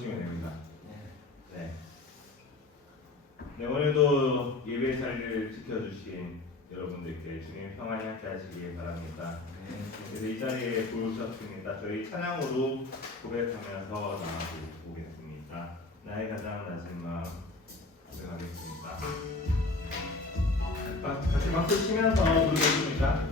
보시면 됩니다. 네. 네, 오늘도 예배 자리를 지켜주신 여러분들께 주님의 평안이 함께 하시기 바랍니다. 그래서 이 자리에 부르셨습니다. 저희 찬양으로 고백하면서 나아보겠습니다. 나의 가장 낮은 마음 고백하겠습니다. 같이 박수 치면서 부르겠습니다.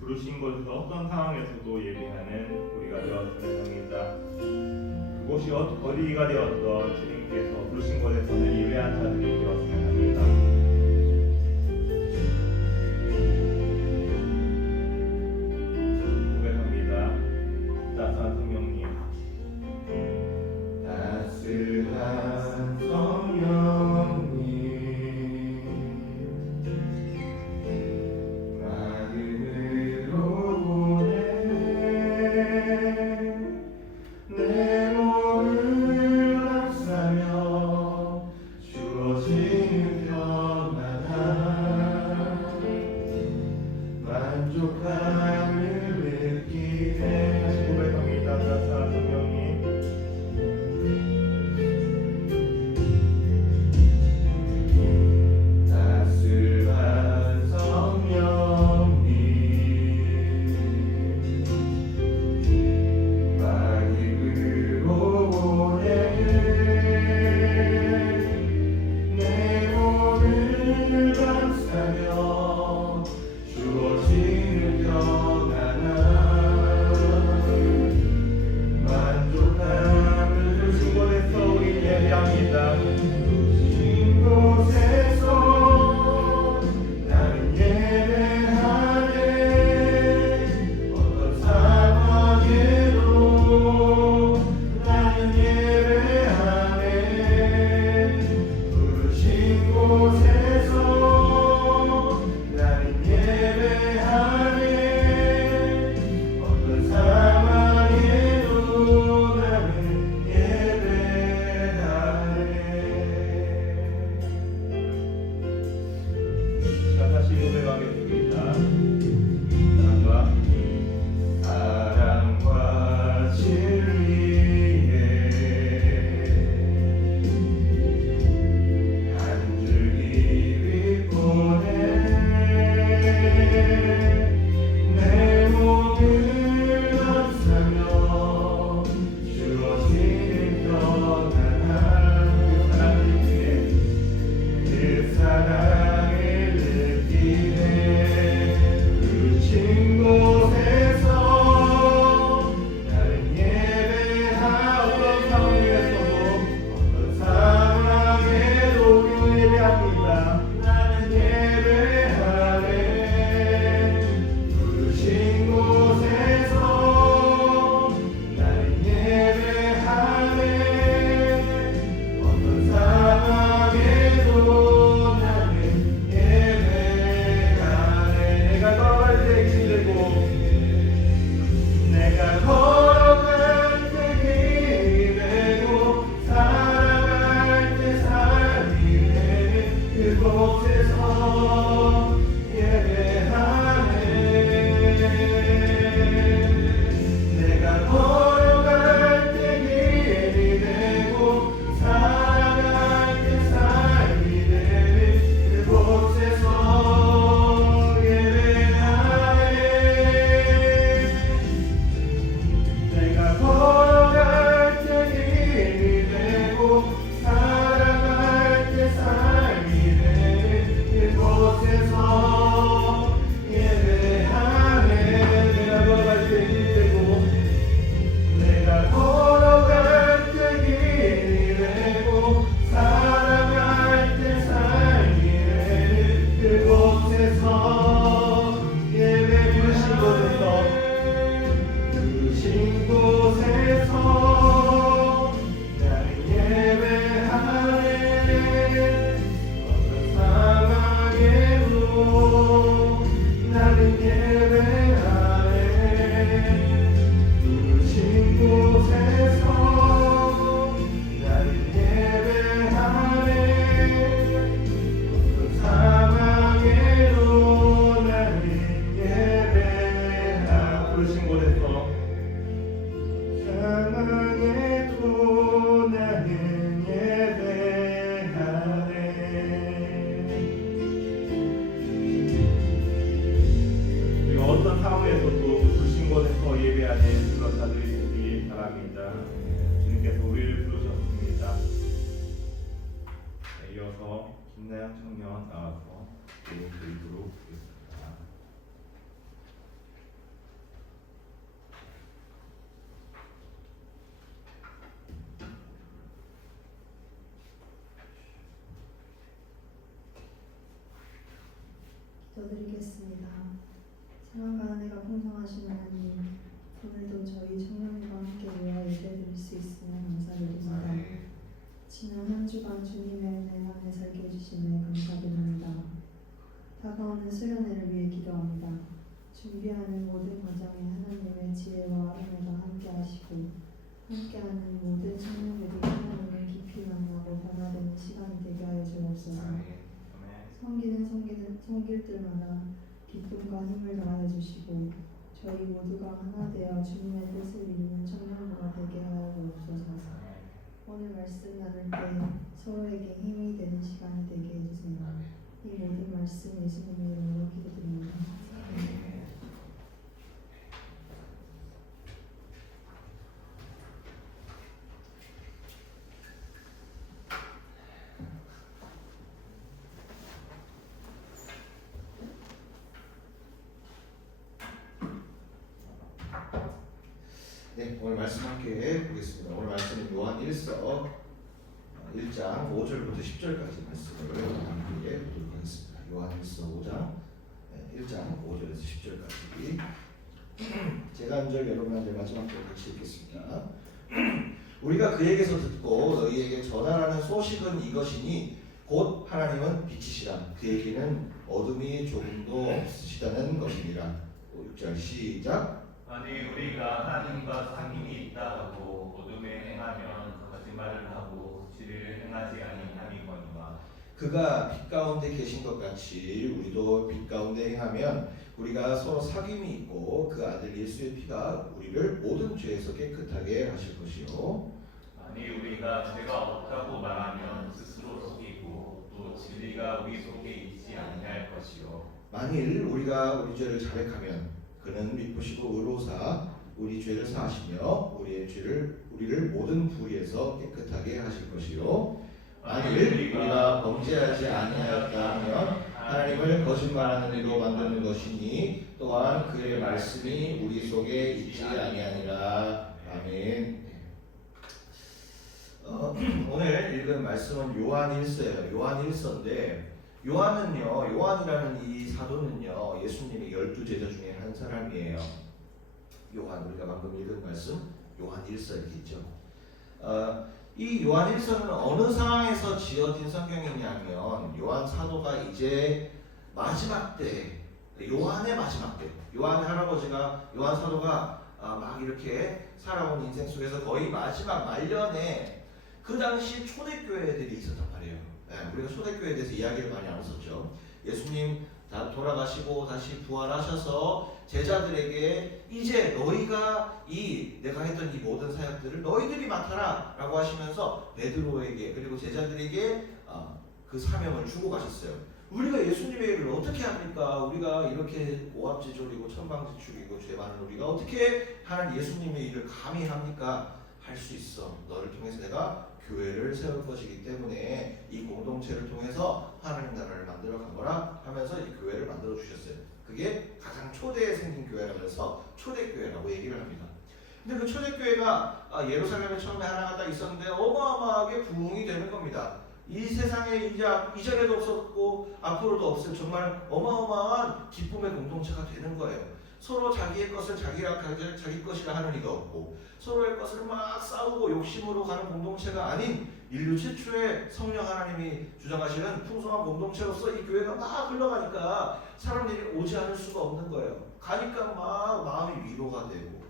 부르신 곳에서 어떤 상황에서도 예배하는 우리가 되었으면 합니다. 그곳이 어디가 되었던 주님께서 부르신 곳에서는 예배한 자들이 되었으면 합니다. 고백합니다. 따스한 성령님, 따스한 성령님, 내 몸을 감싸며 주어진 편 평안함 만족함을 주신 곳에서 우리 예배합니다. 주신 곳에서 나는 예배하네. 어떤 상황에도 나는 예배하네. 부르신 곳에서 나는 예배하네. 어떤 상황에도 나는 예배하네. 자, 다시 고백하겠습니다. 사랑과 진리에 한 줄기 빛 보내 내 몸을 감싸며 주어지는 평안함 그 사랑을 느끼네. 부르신 곳에서 나는 예배하고 어떤 상황에도 예배합니다. 나는 예배하네. 부르신 곳에서 나는 예배하네. 어떤 상황에도 나는 예배하네. 내가 걸어갈 때 길이 되고 내가 걸어갈 때 길이 되고 살아갈 때 삶이 되는 그곳에서 예배하네. 내가 걸어갈 때 길이 되고 살아갈 때 삶이 되는 그곳에서 예배하네. 내가 걸어갈 때 길이 되고 살아갈 때 삶이 되는 그곳에서 예배하네. 내가 걸어갈 때 길이 되고 내가 걸어갈 때 길이 되고 살아갈 때 삶이 되는 그곳에서 예배. 부르신 곳에서 부르신 곳에서 나는 예배하네. 어떤 상황에도 나는 예배하네. 부르신 곳에서 나는 예배하네. 어떤 상황에도 나는 예배하네. 부르신 곳에서 상황에도 나는 예배하네. 우리가 어떤 상황에서도 부르신 곳에서 예배하는 그런 자들이 되길 바랍니다. 주님께서 우리를 부르셨습니다. 네, 이어서 김나영 청년 나와서 예배 드리도록 하겠습니다. 기도드리겠습니다. 사랑과 은혜가 풍성하신 하나님, 오늘도 저희 청년과 함께 모여 예배드릴 수 있으며 감사드립니다. 지난 한 주간 주님의 은혜 안에 살게 해주심에 감사드립니다. 다가오는 수련회를 위해 기도합니다. 준비하는 모든 과정에 하나님의 지혜와 은혜가 함께 하시고 함께하는 모든 청년들이 하나님을 깊이 만나고 변화되는 시간이 되게 하여 주옵소서. 섬길 때마다 기쁨과 힘을 더하여 주시고 저희 모두가 하나 되어 주님의 뜻을 이루는 청년부가 되게 하여 주옵소서. 오늘 말씀 나눌 때 서로에게 힘이 되는 시간이 되게 해주세요. 이 모든 말씀 예수님의 이름으로 기도드립니다. 오늘 말씀 함께 보겠습니다. 오늘 말씀은 요한 1서 1장 5절부터 10절까지 말씀을 함께 보도록 하겠습니다. 요한 1서 5장 1장 5절에서 10절까지 제가 한 절 여러분 한 절 마지막 절 같이 읽겠습니다. 우리가 그에게서 듣고 너희에게 전하라는 소식은 이것이니 곧 하나님은 빛이시라 그에게는 어둠이 조금도 없으시다는 것이니라. 6절 시작. 아니 우리가 하나님과 상임이 있다 하고 어둠에 행하면 거짓말을 하고 진리를 행하지 아니함이거니와 그가 빛 가운데 계신 것 같이 우리도 빛 가운데 행하면 우리가 서로 사귐이 있고 그 아들 예수의 피가 우리를 모든 죄에서 깨끗하게 하실 것이요. 아니 우리가 죄가 없다고 말하면 스스로 속이고 또 진리가 우리 속에 있지 아니할 것이요. 만일 우리가 우리 죄를 자백하면 그는 믿으시고 의로사 우리 죄를 사하시며 우리를 모든 불의에서 깨끗하게 하실 것이요. 만일 우리가 범죄하지 아니하였다 하면 하나님을 거짓말하는 이로 만드는 것이니 또한 그의 말씀이 우리 속에 있지 아니하니라. 아멘. 오늘 읽은 말씀은 요한 1서예요. 요한 1서인데 요한이라는 이 사도는요 예수님의 12제자 중에 한 사람이에요. 요한, 우리가 방금 읽은 말씀 요한 1서 이렇게 있죠. 이 요한 1서는 어느 상황에서 지어진 성경이냐면 요한 사도가 이제 마지막 때, 요한의 마지막 때, 요한 할아버지가 요한 사도가 막 이렇게 살아온 인생 속에서 거의 마지막 말년에 그 당시 초대교회들이 있었단 말이에요. 우리가 초대교회에 대해서 이야기를 많이 나눴었죠. 예수님 다 돌아가시고 다시 부활하셔서 제자들에게 이제 너희가 내가 했던 이 모든 사역들을 너희들이 맡아라 라고 하시면서 베드로에게 그리고 제자들에게 그 사명을 주고 가셨어요. 우리가 예수님의 일을 어떻게 합니까? 우리가 이렇게 오합지졸이고 천방지축이고 죄 많은 우리가 어떻게 하나님 예수님의 일을 감히 합니까? 할 수 있어. 너를 통해서 내가 교회를 세울 것이기 때문에 이 공동체를 통해서 하나님 나라를 만들어 간 거라 하면서 이 교회를 만들어 주셨어요. 그게 가장 초대에 생긴 교회라면서 초대교회라고 얘기를 합니다. 근데 그 초대교회가 예루살렘에 처음에 하나가 딱 있었는데 어마어마하게 부흥이 되는 겁니다. 이 세상에 이전에도 없었고 앞으로도 없을 정말 어마어마한 기쁨의 공동체가 되는 거예요. 서로 자기의 것을 자기 것이라 하는 이가 없고 서로의 것을 막 싸우고 욕심으로 가는 공동체가 아닌 인류 최초의 성령 하나님이 주장하시는 풍성한 공동체로서 이 교회가 막 흘러가니까 사람들이 오지 않을 수가 없는 거예요. 가니까 막 마음이 위로가 되고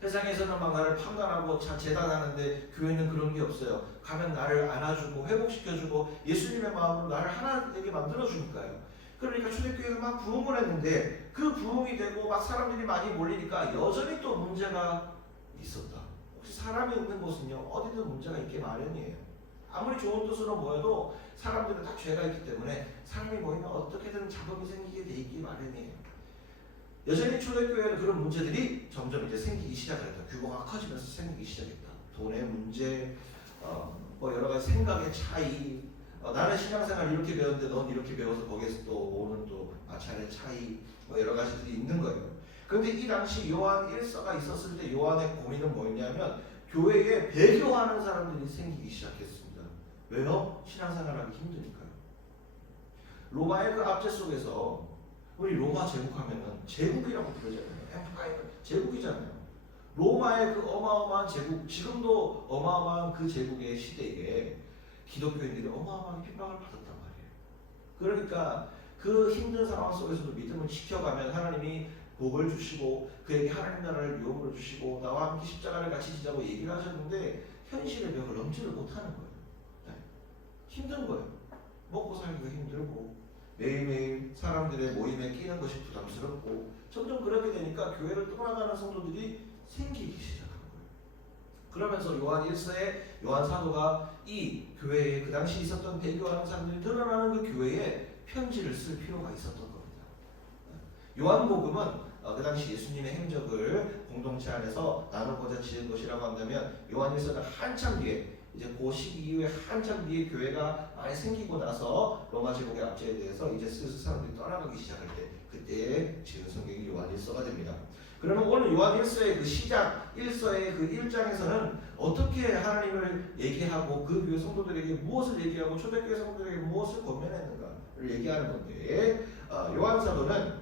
세상에서는 막 나를 판단하고 재단하는데 교회는 그런 게 없어요. 가면 나를 안아주고 회복시켜주고 예수님의 마음으로 나를 하나 되게 만들어주니까요. 그러니까 초대교회가 막 부흥을 했는데 그 부흥이 되고 막 사람들이 많이 몰리니까 여전히 또 문제가 있었다. 혹시 사람이 있는 곳은요 어디든 문제가 있기 마련이에요. 아무리 좋은 뜻으로 모여도 사람들은 다 죄가 있기 때문에 사람이 모이면 어떻게든 잡음이 생기게 돼 있기 마련이에요. 여전히 초대교회는 그런 문제들이 점점 이제 생기기 시작했다. 규모가 커지면서 생기기 시작했다. 돈의 문제, 뭐 여러 가지 생각의 차이, 나는 신앙생활 이렇게 배웠는데 넌 이렇게 배워서 거기에서 또 오는 또 마찰의 차이, 뭐 여러 가지들이 있는 거예요. 그런데 이 당시 요한 1서가 있었을 때 요한의 고민은 뭐였냐면 교회에 배교하는 사람들이 생기기 시작했습니다. 왜요? 신앙생활하기 힘드니까요. 로마의 그 압제 속에서 우리 로마 제국하면은 제국이라고 부르잖아요. 엠파이어 제국이잖아요. 로마의 그 어마어마한 제국, 지금도 어마어마한 그 제국의 시대에 기독교인들이 어마어마하게 핍박을 받았단 말이에요. 그러니까 그 힘든 상황 속에서도 믿음을 지켜가면 하나님이 복을 주시고 그에게 하나님 나라를 유업으로 주시고 나와 함께 십자가를 같이 지자고 얘기를 하셨는데 현실의 벽을 넘지를 못하는 거예요. 네. 힘든 거예요. 먹고 살기가 힘들고 매일매일 사람들의 모임에 끼는 것이 부담스럽고 점점 그렇게 되니까 교회를 떠나가는 성도들이 생기기 시작한 거예요. 그러면서 요한 1서에 요한 사도가 이 교회에 그 당시 있었던 배교하는 사람들이 드러나는 그 교회에 편지를 쓸 필요가 있었던 겁니다. 요한복음은 그 당시 예수님의 행적을 공동체 안에서 나누고자 지은 것이라고 한다면 요한 1서는 한참 뒤에 이제 그 시기 이후에 한참 뒤에 교회가 많이 생기고 나서 로마 제국의 압제에 대해서 이제 슬슬 사람들이 떠나가기 시작할 때 그때 지은 성경이 요한 1서가 됩니다. 그러면 오늘 요한 1서의 그 시작 1서의 그 1장에서는 어떻게 하나님을 얘기하고 그 교회 성도들에게 무엇을 얘기하고 초대교회 성도들에게 무엇을 권면했는가를 얘기하는 건데 요한 사도는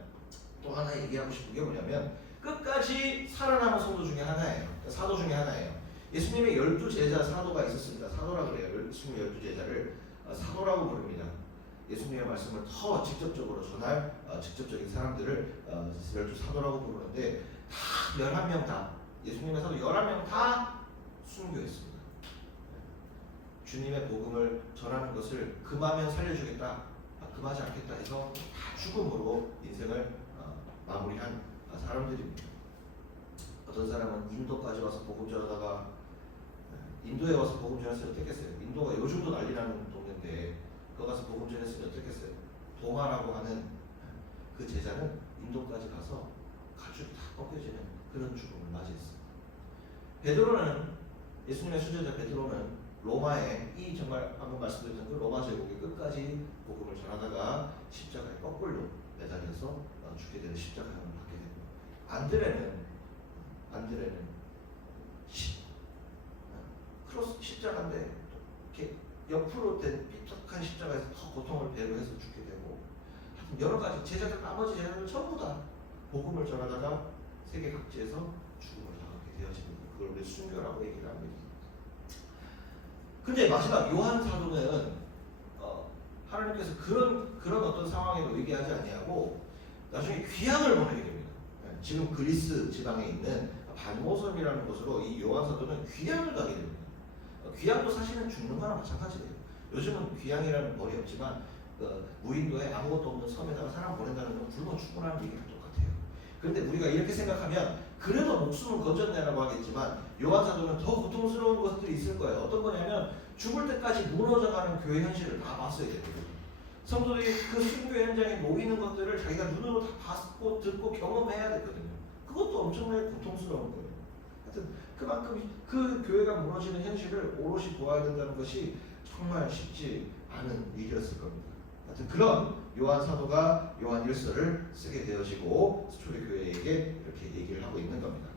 또 하나 얘기하고 싶은 게 뭐냐면 끝까지 살아남은 성도 중에 하나예요. 사도 중에 하나예요. 예수님의 12제자 사도가 있었습니다. 사도라 그래요. 예수님의 12제자를 사도라고 부릅니다. 예수님의 말씀을 더 직접적으로 전할 직접적인 사람들을 12사도라고 부르는데 다 11명 다 예수님의 사도 11명 다 순교했습니다. 주님의 복음을 전하는 것을 금하면 살려주겠다, 금하지 않겠다 해서 다 죽음으로 인생을 마무리한 사람들입니다. 어떤 사람은 인도까지 와서 복음 전하다가 인도에 와서 복음 전했으면 어떻겠어요? 인도가 요즘도 난리 나는 동네인데 거기 가서 복음 전했으면 어떻겠어요? 도마라고 하는 그 제자는 인도까지 가서 가죽이 다 벗겨지는 그런 죽음을 맞이했습니다. 베드로는 예수님의 수제자 베드로는 로마에 이 정말 한번 말씀드렸던 그 로마 제국의 끝까지 복음을 전하다가 십자가에 거꾸로 매달려서 죽게 되는 십자가형을 받게 됩니다. 안드레는 크로스 십자가인데 이렇게 옆으로 된 삐딱한 십자가에서 더 고통을 배로해서 죽게 되고 하여튼 여러 가지 제자들 나머지 제자들 전부 다 복음을 전하다가 세계 각지에서 죽음을 당하게 되어집니다. 그걸 우리 순교라고 얘기를 합니다. 근데 마지막 요한 사도는 하나님께서 그런 어떤 상황에도 의기하지 아니하고 나중에 귀향을 보내게 됩니다. 지금 그리스 지방에 있는 반모섬이라는 곳으로 이 요한 사도는 귀향을 가게 됩니다. 귀향도 사실은 죽는 거나 마찬가지예요. 요즘은 귀향이라는 말이 없지만 무인도에 아무것도 없는 섬에다가 사람 보낸다는 건 굶어 죽으라는 얘기랑 똑같아요. 그런데 우리가 이렇게 생각하면 그래도 목숨을 건졌네라고 하겠지만 요한 사도는 더 고통스러운 것들이 있을 거예요. 어떤 거냐면 죽을 때까지 무너져가는 교회 현실을 다 봤어야 되거든요. 성도들이 그 순교 현장에 모이는 것들을 자기가 눈으로 다 봤고 듣고 경험해야 되거든요. 그것도 엄청나게 고통스러운 거예요. 하여튼 그만큼 그 교회가 무너지는 현실을 오롯이 보아야 된다는 것이 정말 쉽지 않은 일이었을 겁니다. 하여튼 그런 요한 사도가 요한 1서를 쓰게 되어지고 초대교회에게 이렇게 얘기를 하고 있는 겁니다.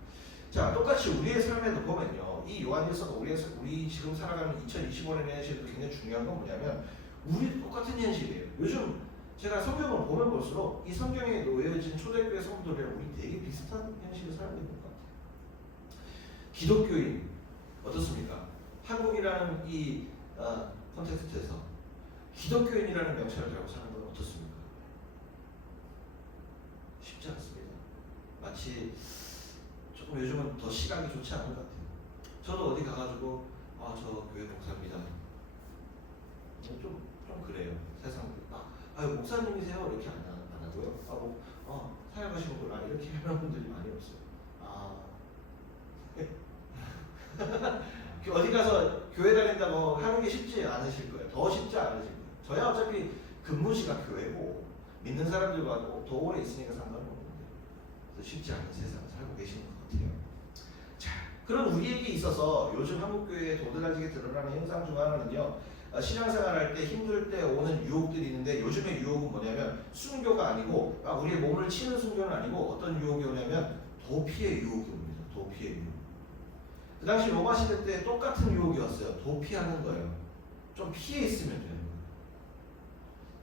자, 똑같이 우리의 삶에도 보면요, 이 요한 1서가 우리 지금 살아가는 2025년의 현실도 굉장히 중요한 건 뭐냐면 우리도 똑같은 현실이에요. 요즘 제가 성경을 보면 볼수록 이 성경에 놓여진 초대교회 성도들이랑 우리 되게 비슷한 현실을 살고 있는 것 같아요. 기독교인 어떻습니까? 한국이라는 이 컨텍스트에서 기독교인이라는 명찰을 달고 사는 건 어떻습니까? 쉽지 않습니다. 마치 조금 요즘은 더 시각이 좋지 않은 것 같아요. 저도 어디 가가지고 저 교회 목사입니다. 좀 그래요. 세상 목사님이세요? 이렇게 안 하고요. 사역하시는구나 이렇게 하는 분들이 많이 없어요. 어디 가서 교회 다닌다고 하는 게 쉽지 않으실 거예요. 더 쉽지 않으실 거예요. 저야 어차피 근무 시간 교회고 믿는 사람들과 더 오래 있으니까 상관없는데 쉽지 않은 세상을 살고 계시는 것 같아요. 자, 그런 우리에게 있어서 요즘 한국교회에 도드라지게 드러나는 현상 중 하나는요, 신앙생활할 때 힘들 때 오는 유혹들이 있는데 요즘의 유혹은 뭐냐면 순교가 아니고 우리의 몸을 치는 순교는 아니고 어떤 유혹이 오냐면 도피의 유혹이 옵니다. 도피의 유혹. 그 당시 로마 시대 때 똑같은 유혹이 왔어요. 도피하는 거예요. 좀 피해 있으면 돼요.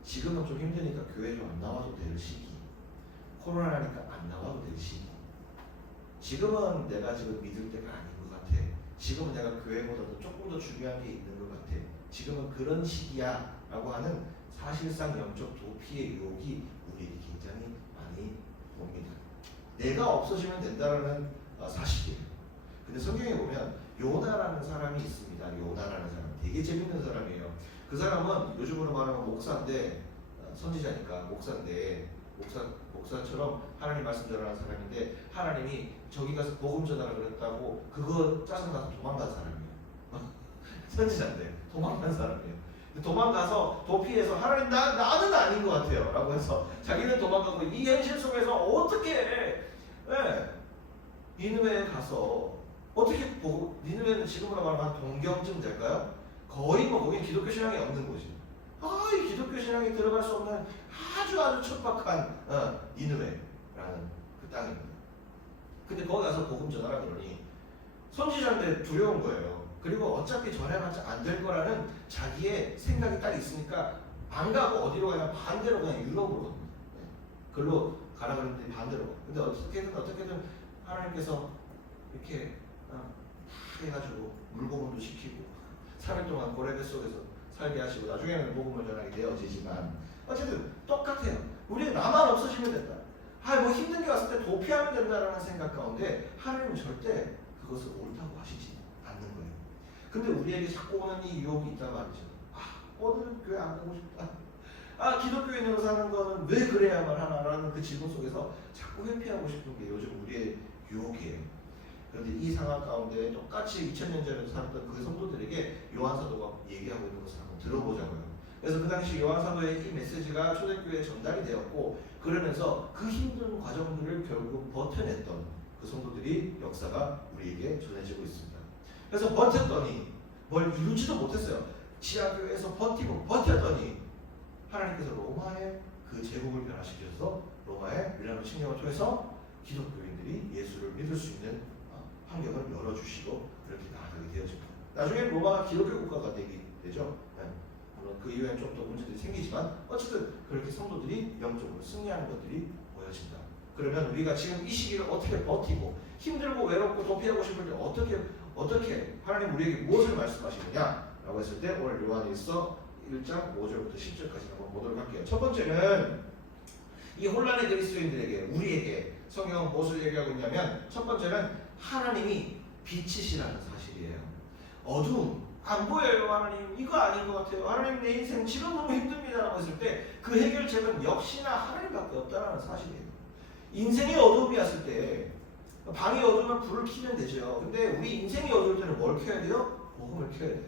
지금은 좀 힘드니까 교회 좀 안 나와도 될 시기. 코로나니까 안 나와도 될 시기. 지금은 내가 지금 믿을 때가 아닌 것 같아. 지금은 내가 교회보다도 조금 더 중요한 게 있는 것 같아. 지금은 그런 시기야 라고 하는 사실상 영적 도피의 유혹이 우리에게 굉장히 많이 옵니다. 내가 없어지면 된다는 사실이에요. 근데 성경에 보면 요나라는 사람이 있습니다. 요나라는 사람 되게 재밌는 사람이에요. 그 사람은 요즘으로 말하면 목사인데 선지자니까 목사처럼 하나님 말씀 전하는 사람인데 하나님이 저기 가서 복음 전하라 그랬다고 그거 짜증나서 도망간 사람이에요. 선지자인데 도망간 사람이에요. 도망가서 도피해서 하나님 나는 아닌 것 같아요 라고 해서 자기는 도망가고 이 현실 속에서 어떻게 니느웨에 가서 어떻게 보고 니느웨는 지금으로 말하면 한 동경쯤 될까요? 거의 거기 기독교 신앙이 없는 곳이에요. 이 기독교 신앙이 들어갈 수 없는 아주 척박한 니느웨라는 그 땅입니다. 근데 거기 가서 복음 전하라 그러니 선지자인데 두려운 거예요. 그리고 어차피 전해봤자 안 될 거라는 자기의 생각이 딱 있으니까 안 가고 어디로 가냐 반대로 그냥 유럽으로 갑니다. 글로 가라 그랬는데 반대로 가. 근데 어떻게든 하나님께서 이렇게 다 해가지고 물복음도 시키고 3일 동안 고레 뱃속에서 살게 하시고 나중에는 복음을 전하게 되어지지만 어쨌든 똑같아요. 우리는 나만 없어지면 된다. 뭐 힘든 게 왔을 때 도피하면 된다라는 생각 가운데 하나님은 절대 그것을 옳다고 하시지 않는 거예요. 근데 우리에게 자꾸 오는 이 유혹이 있단 말이죠. 오늘은 교회 안 가고 싶다. 기독교인으로 사는 거는 왜 그래야만 하나라는 그 질문 속에서 자꾸 회피하고 싶은 게 요즘 우리의 유혹이에요. 그런데 이 상황 가운데 똑같이 2000년 전에 살았던 그 성도들에게 요한 사도가 얘기하고 있는 것을 한번 들어보자고요. 그래서 그 당시 요한 사도의 이 메시지가 초대교회에 전달이 되었고 그러면서 그 힘든 과정들을 결국 버텨냈던 그 성도들이 역사가 우리에게 전해지고 있습니다. 그래서 버텼더니 뭘 이루지도 못했어요. 지하교회에서 버텼더니 하나님께서 로마의 그 제국을 변화시켜서 로마의 밀라노 칙령을 통해서 기독교인들이 예수를 믿을 수 있는 환경을 열어주시고 그렇게 나아가게 되어집니다. 나중에 로마가 기독교 국가가 되죠. 물론 그 이후에 좀 더 문제들이 생기지만 어쨌든 그렇게 성도들이 영적으로 승리하는 것들이 보여진다. 그러면 우리가 지금 이 시기를 어떻게 버티고 힘들고 외롭고 도피하고 싶을 때 어떻게 하나님 우리에게 무엇을 말씀하시느냐라고 했을 때 오늘 요한일서 1장 5절부터 10절까지 한번 보도록 할게요. 첫 번째는 이 혼란의 그리스도인들에게 우리에게 성경은 무엇을 얘기하고 있냐면 첫 번째는 하나님이 빛이시라는 사실이에요. 어두움 안 보여요. 하나님 이거 아닌 것 같아요. 하나님 내 인생 지금 너무 힘듭니다라고 했을 때 그 해결책은 역시나 하나님밖에 없다는 사실이에요. 인생의 어두움이 왔을 때 방이 어두우면 불을 켜면 되죠. 근데 우리 인생이 어두울 때는 뭘 켜야 돼요? 복음을 켜야 돼요.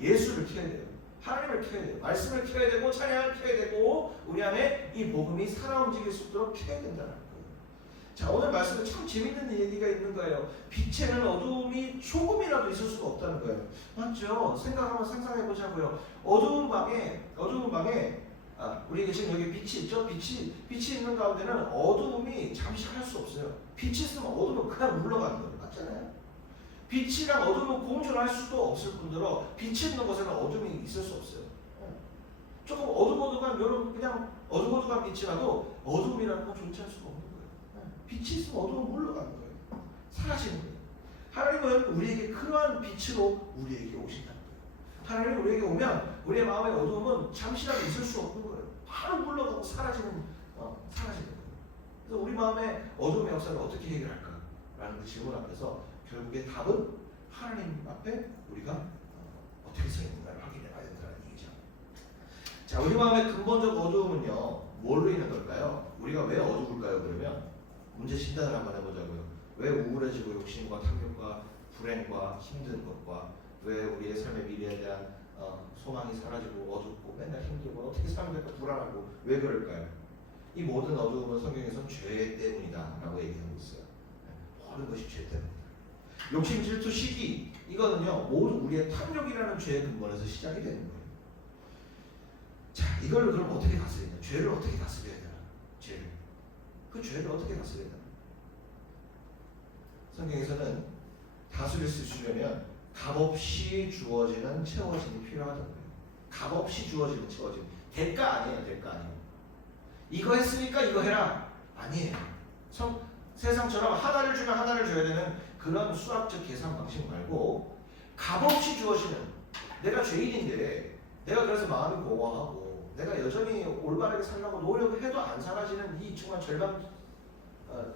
예수를 켜야 돼요. 하나님을 켜야 돼요. 말씀을 켜야 되고 찬양을 켜야 되고 우리 안에 이 복음이 살아 움직일 수 있도록 켜야 된다는 거예요. 자, 오늘 말씀에 참 재밌는 얘기가 있는 거예요. 빛에는 어두움이 조금이라도 있을 수가 없다는 거예요. 맞죠? 상상해 보자고요. 어두운 방에 우리에게 지금 여기 빛이 있죠? 빛이 있는 가운데는 어두움이 잠식할 수 없어요. 빛이 있으면 어두움은 그냥 물러가는 거예요. 맞잖아요? 빛이랑 어둠은 공존할 수도 없을 뿐더러 빛이 있는 곳에는 어둠이 있을 수 없어요. 조금 어두컴어두컴한 이런 그냥 어두컴어두컴한 빛이라도 어둠이라는 건 존재할 수가 없는 거예요. 빛이 있으면 어둠은 물러가는 거예요. 사라지는 거예요. 하나님은 우리에게 그러한 빛으로 우리에게 오신다는 거예요. 하나님이 우리에게 오면 우리의 마음의 어두움은 잠시라도 있을 수 없는 거예요. 바로 물러가고 사라지는 거예요. 그래서 우리 마음의 어둠의 역사를 어떻게 해결할까라는 그 질문 앞에서 결국의 답은 하나님 앞에 우리가 어떻게 서 있는가를 확인해 봐야 된다는 얘기죠. 자, 우리 마음의 근본적 어두움은요, 뭘로 인한 걸까요? 우리가 왜 어두울까요? 그러면 문제 진단을 한번 해보자고요. 왜 우울해지고 욕심과 탐욕과 불행과 힘든 것과 왜 우리의 삶의 미래에 대한 소망이 사라지고 어둡고 맨날 힘들고 어떻게 살면 될까 불안하고 왜 그럴까요? 이 모든 어두움은 성경에서는 죄 때문이다라고 얘기하고 있어요. 모든 것이 죄 때문이다. 욕심, 질투, 시기 이거는요 모두 우리의 탐욕이라는 죄의 근본에서 시작이 되는 거예요. 자, 이걸 그럼 어떻게 다스리냐? 죄를 어떻게 다스려야 되나? 그 죄를 어떻게 다스려야 되나? 성경에서는 다스릴 수 있으려면 값없이 주어지는 채워짐이 필요하다는 거예요. 값없이 주어지는 채워짐. 대가 아니에요. 이거 했으니까 이거 해라. 아니에요. 세상처럼 하나를 주면 하나를 줘야 되는 그런 수학적 계산 방식 말고 값없이 주어지는, 내가 죄인인데 내가 그래서 마음이 공허하고 내가 여전히 올바르게 살려고 노력을 해도 안 사라지는 이 정말 절망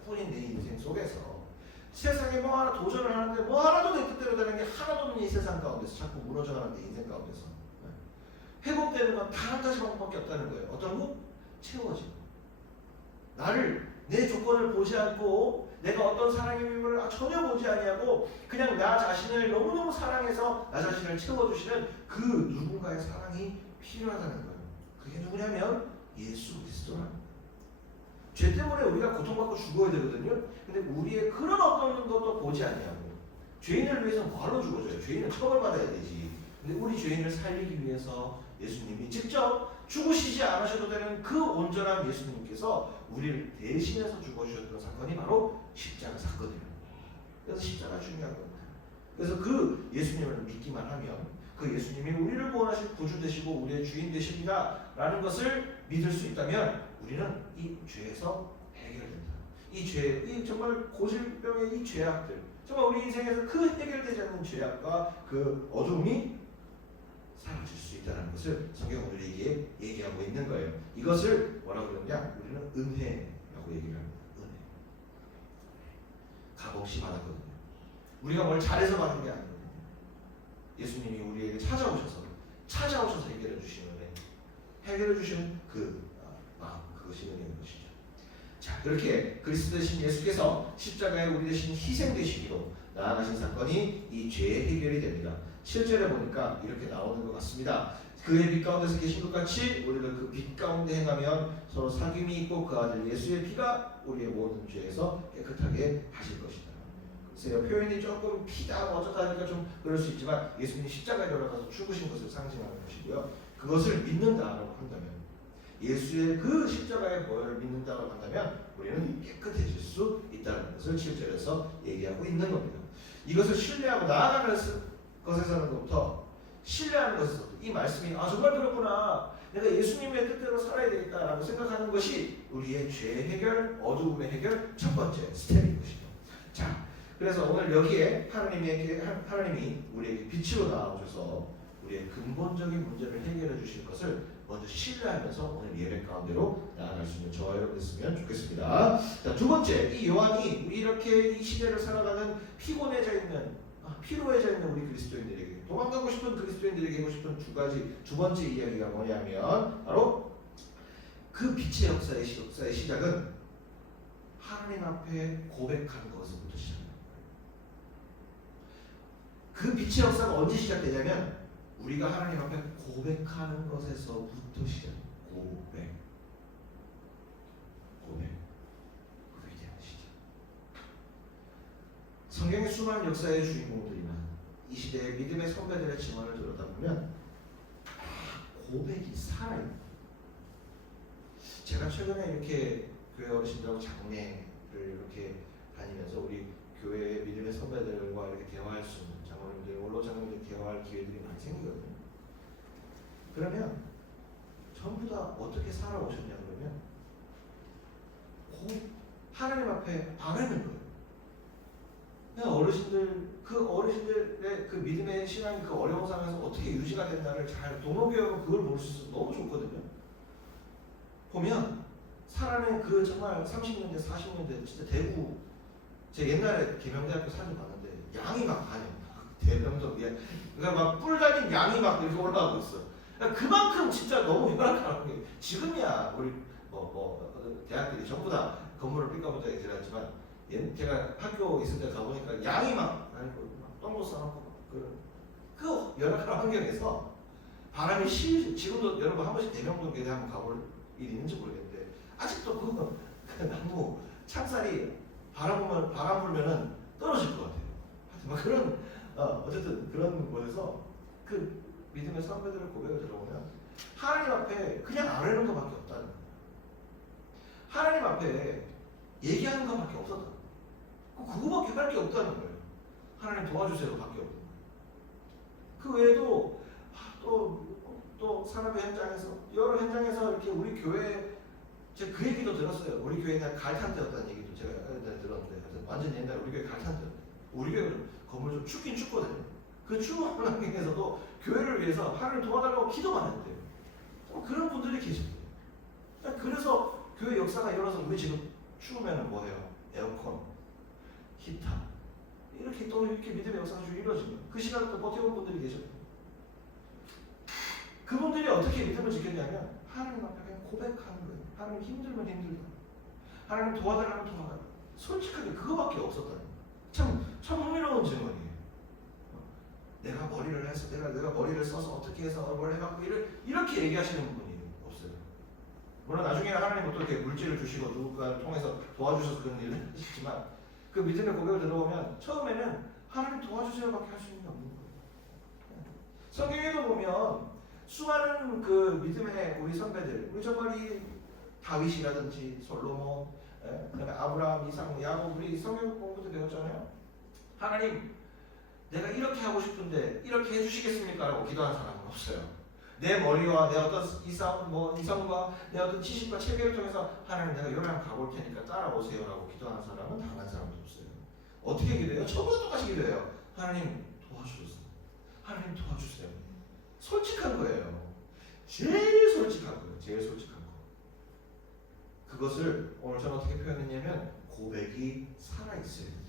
뿐인 내 인생 속에서 세상에 뭐 하나 도전을 하는데 뭐 하나도 내 뜻대로 되는 게 하나도 없는 이 세상 가운데서 자꾸 무너져가는 내 인생 가운데서 회복되는 건 단 한 가지 방법밖에 없다는 거예요. 어떤 거? 채워짐. 내 조건을 보지 않고 내가 어떤 사람임을 전혀 보지 아니하고 그냥 나 자신을 너무너무 사랑해서 나 자신을 채워주시는 그 누군가의 사랑이 필요하다는 거예요. 그게 누구냐면 예수 그리스도라는 거예요. 죄 때문에 우리가 고통받고 죽어야 되거든요. 근데 우리의 그런 어떤 것도 보지 아니하고 죄인을 위해서 뭐하러 죽어줘요? 죄인은 처벌받아야 되지. 근데 우리 죄인을 살리기 위해서 예수님이 직접 죽으시지 않으셔도 되는 그 온전한 예수님께서 우리를 대신해서 죽어주셨던 사건이 바로 십자가 사건이에요. 그래서 십자가 중요한 겁니다. 그래서 그 예수님을 믿기만 하면 그 예수님이 우리를 구원하실 구주 되시고 우리의 주인 되십니다 라는 것을 믿을 수 있다면 우리는 이 죄에서 해결된다. 이 죄, 이 정말 고질병의 이 죄악들, 정말 우리 인생에서 그 해결되지 않는 죄악과 그 어둠이 사라질 수 있다는 것을 성경 우리에게 얘기하고 있는 거예요. 이것을 뭐라고 그러냐? 우리는 은혜라고 얘기를 합니다. 은혜. 값없이 받았거든요. 우리가 뭘 잘해서 받은 게 아니거든요. 예수님이 우리에게 찾아오셔서 해결해 주신 은혜, 해결해 주신 그 마음, 그것이 은혜인 것이죠. 자, 그렇게 그리스도 대신 예수께서 십자가에 우리 대신 희생되시기로 나아가신 사건이 이 죄의 해결이 됩니다. 7절에 보니까 이렇게 나오는 것 같습니다. 그의 빛 가운데서 계신 것 같이 우리를 그 빛 가운데 행하면 서로 사귐이 있고 그 아들 예수의 피가 우리의 모든 죄에서 깨끗하게 하실 것이다. 글쎄요, 표현이 조금 피다 어쩌다 하니까 좀 그럴 수 있지만 예수님이 십자가에 돌아가서 죽으신 것을 상징하는 것이고요. 그것을 믿는다라고 한다면, 예수의 그 십자가의 보혈을 믿는다고 한다면 우리는 깨끗해질 수 있다는 것을 7절에서 얘기하고 있는 겁니다. 이것을 신뢰하고 나아가는 것에서부터, 신뢰하는 것에서부터 이 말씀이 정말 그렇구나, 내가 예수님의 뜻대로 살아야 되겠다라고 생각하는 것이 우리의 죄 해결, 어두움의 해결 첫 번째 스텝인 것이죠. 자, 그래서 오늘 여기에 하나님이 우리에게 빛으로 나와주셔서 우리의 근본적인 문제를 해결해 주실 것을 먼저 신뢰하면서 오늘 예배 가운데로 나아갈 수 있는 저와 여러분 됐으면 좋겠습니다. 자, 두 번째, 이 요한이 이렇게 이 시대를 살아가는 피곤해져 있는, 피로해져 있는 우리 그리스도인들에게, 도망가고 싶은 그리스도인들에게 하고 싶은 두 번째 이야기가 뭐냐면 바로 그 빛의 역사의 시작은 하나님 앞에 고백하는 것부터 시작합니다. 그 빛의 역사가 언제 시작되냐면 우리가 하나님 앞에 고백하는 것에서부터 시작합니다. 고백. 그 위대한 시작. 성경의 수많은 역사의 주인공들이나 이 시대의 믿음의 선배들의 증언을 들여다보면 고백이 살아요. 제가 최근에 이렇게 교회 어르신들하고 장례를 이렇게 다니면서 우리 교회 믿음의 선배들과 이렇게 대화할 수 있는, 장로님들, 원로 장로님들 대화할 기회들이 많이 생기거든요. 그러면 전부 다 어떻게 살아오셨냐 그러면 하나님 앞에 바라는 거예요. 그냥 어르신들의 그 믿음의 신앙이 그 어려운 상황에서 어떻게 유지가 됐나를 잘 동호교육은 그걸 볼 수 있어서 너무 좋거든요. 보면 살아낸 그 정말 30년대, 40년대 진짜 대구, 제 옛날에 계명대학교 사진 봤는데 양이 막 다녀. 대명도 위에, 그러니까 막 뿔 달린 양이 막 이렇게 올라가고 있어. 그러니까 그만큼 진짜 너무 열악한 게, 지금이야 우리 대학들이 전부 다 건물을 삐까부터 얘기했지만 제가 학교 있을 때 가보니까 양이 막 똥도 싸놓고 그 열악한 환경에서 바람이 지금도 여러분 한 번씩 대명동 교회 한번 가볼 일이 있는지 모르겠는데 아직도 그 나무 창살이 바람 불면은 떨어질 것 같아요. 하여튼 그런 어쨌든 그런 곳에서 그 믿음의 선배들의 고백을 들어보면 하나님 앞에 그냥 아뢰는 것밖에 없다는 거예요. 하나님 앞에 얘기하는 것밖에 없었다. 그거밖에 할 게 없다는 거예요. 하나님 도와주세요밖에 없는 거예요. 그 외에도 또 산업의 현장에서, 여러 현장에서 이렇게 우리 교회, 제가 그 얘기도 들었어요. 우리 교회는 갈탄대였다는 얘기도 제가 들었는데, 완전 옛날에 우리 교회 갈탄대. 우리 교회 건물 좀 춥긴 춥거든요. 그 추운 환경에서도 교회를 위해서 하나님 도와달라고 기도만 했대요. 그런 분들이 계십니다. 그래서 교회 역사가 일어나서 우리 지금 추우면 뭐해요? 에어컨, 히터, 이렇게 또 이렇게 믿음의 역사가 좀 이루어지면 그 시간에 또 버텨온 분들이 계셔요. 그분들이 어떻게 믿음을 지켰냐면 하나님 앞에 그냥 고백하는 거예요. 하나님 힘들면 힘들다. 하나님 도와달라면 도와달라. 솔직하게 그거밖에 없었다는 거예요. 참 흥미로운 증언이에요. 내가 머리를 해서 내가 머리를 써서 어떻게 해서 뭘 해갖고 이렇게 얘기하시는 분이 없어요. 물론 나중에 하나님은 또 이렇게 물질을 주시고 누군가를 통해서 도와주셔서 그런 일을 하시지만 그 믿음의 고백을 들어보면 처음에는 하나님 도와주세요밖에 할 수 있는 게 없는 거예요. 성경에도 보면 수많은 그 믿음의 우리 선배들, 우리 정말 이 다윗이라든지 솔로몬, 그다음에 아브라함, 이삭, 야곱, 우리 성경 공부도 배웠잖아요. 하나님, 내가 이렇게 하고 싶은데 이렇게 해주시겠습니까? 라고 기도한 사람은 없어요. 내 머리와 내 어떤 이성과 내 어떤 지식과 체계를 통해서 하나님 내가 요랑 가볼 테니까 따라오세요라고 기도하는 사람은 당한 사람도 없어요. 어떻게 기도해요? 저보다 똑같이 기도해요. 하나님 도와주셨어요. 하나님 도와주세요. 솔직한 거예요. 제일 솔직한 거예요. 제일 솔직한 거. 그것을 오늘 저는 어떻게 표현했냐면 고백이 살아있어야 된다.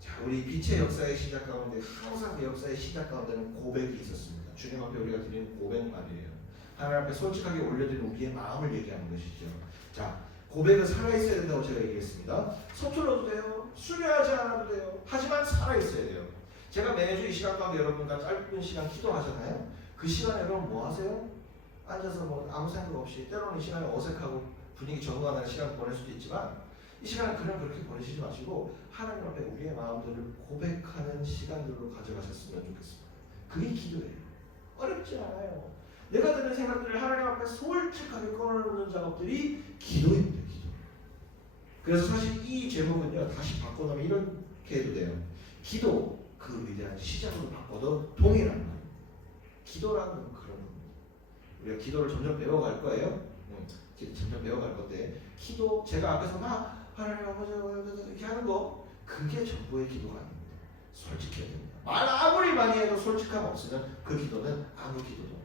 자, 우리 빛의 역사의 시작 가운데 항상 그 역사의 시작 가운데는 고백이 있었습니다. 주님 앞에 우리가 드리는 고백 말이에요. 하나님 앞에 솔직하게 올려드리는 우리의 마음을 얘기하는 것이죠. 자, 고백은 살아있어야 된다고 제가 얘기했습니다. 서툴러도 돼요. 수려하지 않아도 돼요. 하지만 살아있어야 돼요. 제가 매주 이 시간 가운데 여러분과 짧은 시간 기도하잖아요. 그 시간에 여러분 뭐 하세요? 앉아서 뭐 아무 생각 없이 때로는 이 시간에 어색하고 분위기 적응하는 시간 보낼 수도 있지만 이 시간은 그냥 그렇게 보내시지 마시고 하나님 앞에 우리의 마음들을 고백하는 시간들로 가져가셨으면 좋겠습니다. 그게 기도예요. 어렵지 않아요. 내가 드는 생각들을 하나님 앞에 솔직하게 꺼내놓는 작업들이 기도입니다. 기도. 그래서 사실 이 제목은요, 다시 바꿔놓으면 이렇게 해도 돼요. 기도, 그 위대한 시작으로 바꿔도 동일한 말입니다. 기도라는 그런 겁니다. 우리가 기도를 점점 배워갈 거예요. 점점 배워갈 건데 기도, 제가 앞에서 막 하나님 아버지 이렇게 하는 거, 그게 전부의 기도가 아닙니다. 솔직해야 됩니다. 말 아무리 많이 해도 솔직함 없으면 그 기도는 아무 기도도.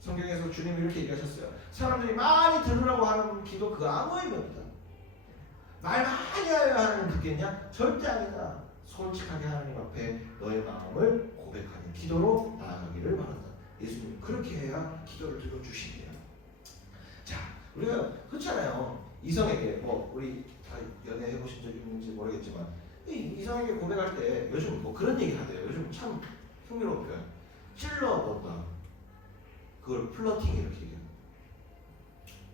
성경에서 주님이 이렇게 얘기하셨어요. 사람들이 많이 들으라고 하는 기도, 그거 아무 의미 없다. 말 많이 하여 하나님 듣겠냐? 절대 아니다. 솔직하게 하나님 앞에 너의 마음을 고백하는 기도로 나아가기를 바란다. 예수님 그렇게 해야 기도를 들어주시네요. 자, 우리가 그렇잖아요. 이성에게 뭐 우리 다 연애해 보신 적 있는지 모르겠지만 이성에게 고백할 때 요즘 뭐 그런 얘기 하대요. 요즘 참 흥미로운 표현. 찔러본다. 그걸 플러팅 이렇게 얘기해요.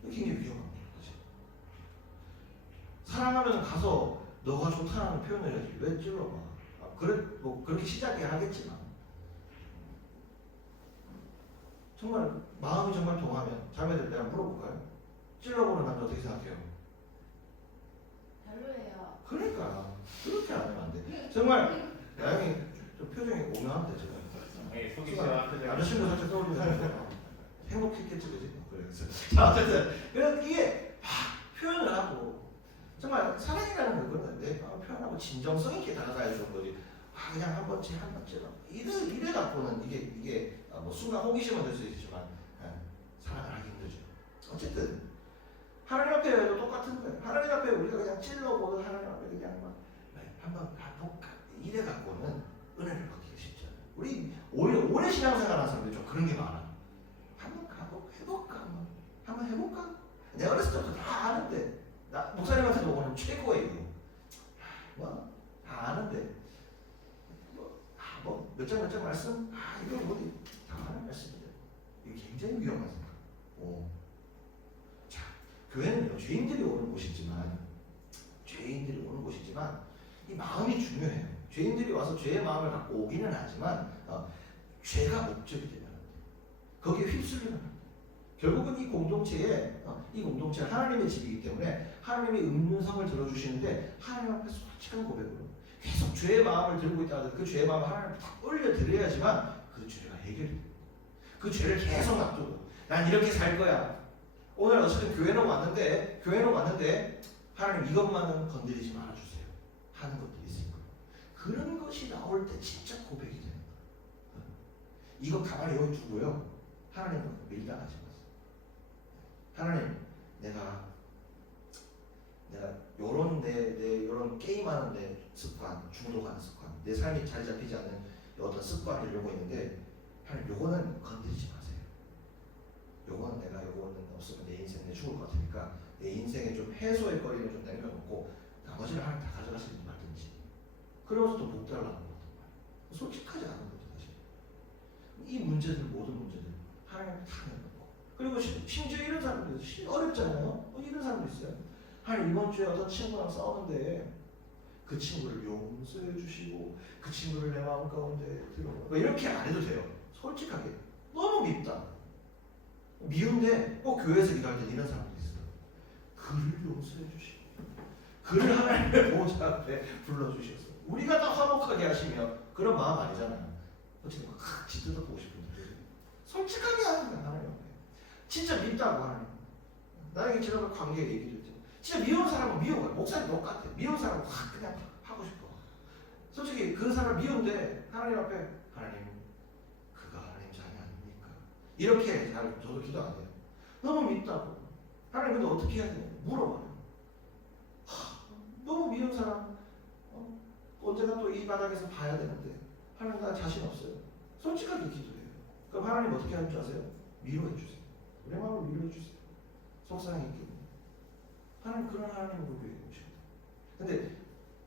굉장히 위험합니다. 그치? 사랑하면 가서 너가 좋다는 표현을 해야지. 왜 찔러봐? 그래, 뭐 그렇게 시작해야 하겠지만 정말 마음이 정말 동하면 자매들 내가 물어볼까요? 찔러보는 남자 어떻게 생각해요? 별로예요. 그러니까 그렇게 안 하면 안 돼. 정말 나영이 좀 표정이 오묘한데 지금. 속이 시원한 표정이. 남자친구 살짝 떠올리면 행복했겠지, 그지? 그래서 자, 어쨌든 그래서 이게 표현을 하고 정말 사랑이라는 거는 내가 표현하고 진정성 있게 다가가야 되는 거지. 그냥 한 번쯤 이래 갖고는 이게 뭐 순간 호기심은 될 수 있지만 사랑을 하기 힘들죠. 어쨌든 하나님 앞에도 똑같은 거예요. 하나님 앞에 우리가 그냥 찔러보는 하나님 앞에 그냥 막 한번 가볼까 이래 갖고는 은혜를 얻기가 쉽잖아요. 우리 오래 신앙생활하는 사람들이 좀 그런 게 많아. 한번 가고 해볼까, 한번 해볼까. 내가 어렸을 때부터 다 아는데 나 목사님한테도 오늘 최고예요. 다 아는데 몇 장 말씀 이거 어디 다 아는 말씀인데 이게 굉장히 위험한 생각. 자, 교회는요 죄인들이 오는 곳이지만 이 마음이 중요해요. 죄인들이 와서 죄의 마음을 갖고 오기는 하지만 죄가 목적이 되면 거기에 휩쓸리면 안 돼요. 결국은 이 공동체가 하나님의 집이기 때문에 하나님의 음성을 들어주시는데 하나님 앞에 솔직한 고백으로 계속 죄의 마음을 들고 있다가 그 죄의 마음을 하나님 앞에 딱 올려드려야지만 그 죄가 해결이 돼요. 그 죄를 계속 놔두고 난 이렇게 살 거야. 오늘 어쨌든 교회는 왔는데 하나님 이것만은 건드리지 말아주세요 하는 것들이 있을 거예요. 그런 것이 나올 때 진짜 고백이 되는 거예요. 이거 가만히 여기 두고요. 하나님은 밀당하지 마세요. 하나님, 내가 요런 요런 게임하는 내 습관, 중독하는 습관, 내 삶이 자리 잡히지 않는 어떤 습관을 이러고 있는데 하나님 요거는 건드리지 마세요. 요거는 내가 요거는 없으면 내 인생 내 죽을 것 같으니까 내 인생에 좀 해소의 거리를 좀 내려놓고 나머지를 하나님 다 가져가시지 말든지. 그러면서 또 복 달라는 거단 말이에요. 솔직하지 않은 거죠 사실. 이 문제들 모든 문제들 하나님 다 내놓고 그리고 심지어 이런 사람도 있어요. 어렵잖아요. 이런 사람도 있어요. 하나님 이번 주에 어떤 친구랑 싸우는데 그 친구를 용서해 주시고 그 친구를 내 마음 가운데 들어오고 이렇게 안 해도 돼요. 솔직하게 너무 밉다. 미운데 꼭 교회에서 일할 때 이런 사람도 있어요. 그를 용서해 주시고 그를 하나님의 보호자 앞에 불러주셔서 우리가 다 화목하게 하시며 그런 마음 아니잖아요. 어쨌든 막 짓뜯어 보고 싶은데 솔직하게 하는 거야 하나님 앞에. 진짜 밉다고 하나님. 나에게 지난번 관계 얘기도 했죠. 진짜 미운 사람은 미운 거야. 목사님 똑같아. 미운 사람은 확 그냥 하고 싶어. 솔직히 그 사람 미운데 하나님 앞에 하나님 그가 하나님 자녀 아닙니까? 이렇게 저도 기도 안 해요. 너무 밉다고. 하나님 근데 어떻게 해야 되냐 물어봐요. 너무 미운 사람 언제나 또 이 바닥에서 봐야 되는데 하나님 나 자신 없어요. 솔직하게 기도해요. 그럼 하나님 어떻게 하는 줄 아세요? 위로해 주세요. 내 마음을 위로해 주세요. 속상했기 하나님 그런 하나님을 위해 오십니다. 근데